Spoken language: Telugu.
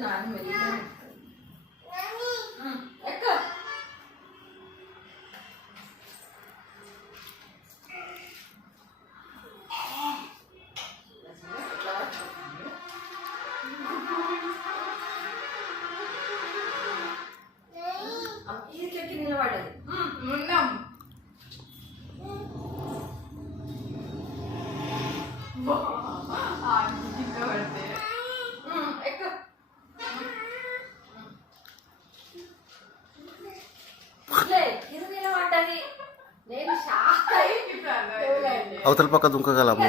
నాన్న మెల్లిగా ఎక్క ఈ చెట్టు నిలబడదు ఉన్నాం కింద పడితే ఎక్క ఇది నిలబడ్డది నేను షాక్ అయ్యి అవతల పక్క దుంకగలము.